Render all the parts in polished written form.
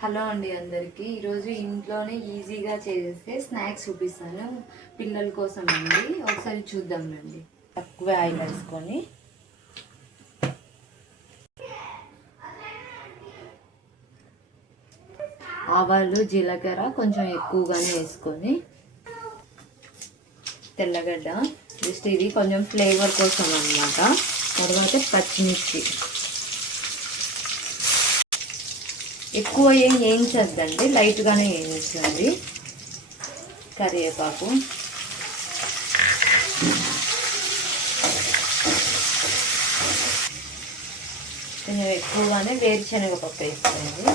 Hello అండి అందరికీ. ఈరోజు ఇంట్లోనే ఈజీగా చేసే స్నాక్స్ చూపిస్తాను పిల్లల కోసం అండి. ఒకసారి చూద్దాం రండి. తక్కువ ఆయిల్ వేసుకొని ఆవాలు జీలకర్ర కొంచెం ఎక్కువగానే వేసుకొని తెల్లగడ్డ జస్ట్ ఇది కొంచెం ఫ్లేవర్ కోసం అన్నమాట. తర్వాత పచ్చిమిర్చి ఎక్కువ ఏం వేయించద్దండి, లైట్గానే వేయించండి. కరివేపాకు కొంచెం ఎక్కువగానే వేరుశనగపప్పు వేసుకోండి.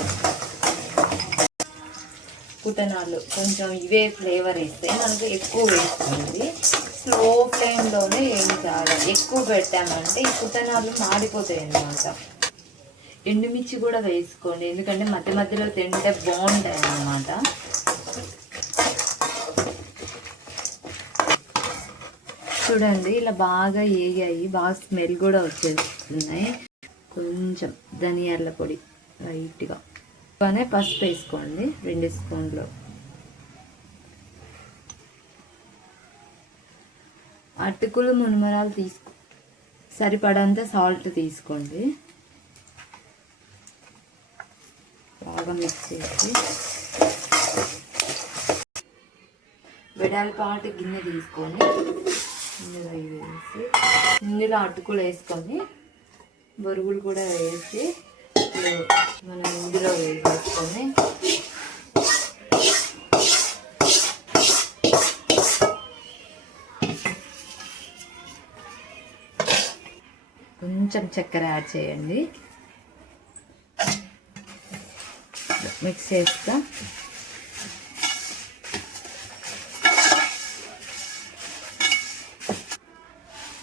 పుట్నాలు కొంచెం ఇవే ఫ్లేవర్ ఇస్తే మనకు ఎక్కువ వేసుకోండి. స్లో ఫ్లేమ్లోనే వేయించాలి. ఎక్కువ పెట్టామంటే ఈ పుట్నాలు మాడిపోతాయి అన్నమాట. ఎండుమిర్చి కూడా వేసుకోండి, ఎందుకంటే మధ్య మధ్యలో తింటే బాగుంటాయి అన్నమాట. చూడండి ఇలా బాగా వేగాయి, బాగా స్మెల్ కూడా వచ్చేస్తున్నాయి. కొంచెం ధనియాల పొడి లైట్గా, పసుపు వేసుకోండి 2 స్పూన్లు. అటుకులు మునుమరాలు సరిపడంత సాల్ట్ తీసుకోండి. బాగా మిక్స్ చేసి వెడల్పాటి గిన్నె తీసుకొని ఇందులో అటుకులు వేసుకొని బొరుగులు కూడా వేసి మనం ఇందులో వేసుకొని కొంచెం చక్కెర యాడ్ చేయండి. మిక్స్ చేస్తా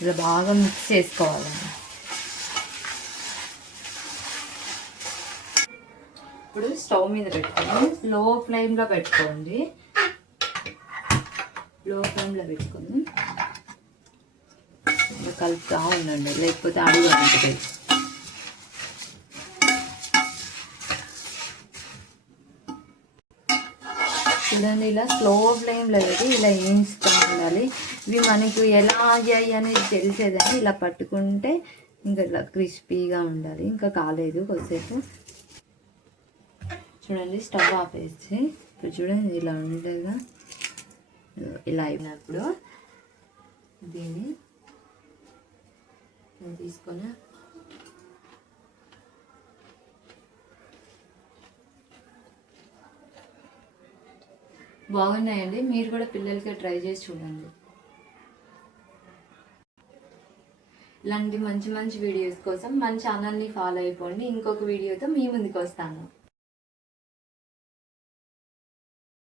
ఇలా బాగా మిక్స్ చేసుకోవాలండి. ఇప్పుడు స్టవ్ మీద పెట్టుకొని లో ఫ్లేమ్లో పెట్టుకోండి. లో ఫ్లేమ్లో పెట్టుకొని కలుపుతూ ఉండండి, లేకపోతే అడుగు అంటుతాయి. చూడండి ఇలా స్లో ఫ్లేమ్లో పెట్టి ఇలా వేయించుతూ ఉండాలి. ఇవి మనకు ఎలా అయ్యాయి అనేది తెలిసేదని ఇలా పట్టుకుంటే ఇంకా ఇలా క్రిస్పీగా ఉండాలి. ఇంకా కాలేదు కొద్దిసేపు. చూడండి స్టవ్ ఆపేసి ఇప్పుడు చూడండి ఇలా ఉండేగా. ఇలా అయినప్పుడు దీన్ని తీసుకొని బాగున్నాయండి. మీరు కూడా పిల్లలకి ట్రై చేసి చూడండి. ఇలాంటి మంచి మంచి వీడియోస్ కోసం మన ఛానల్ని ఫాలో అయిపోండి. ఇంకొక వీడియోతో మీ ముందుకు వస్తాను.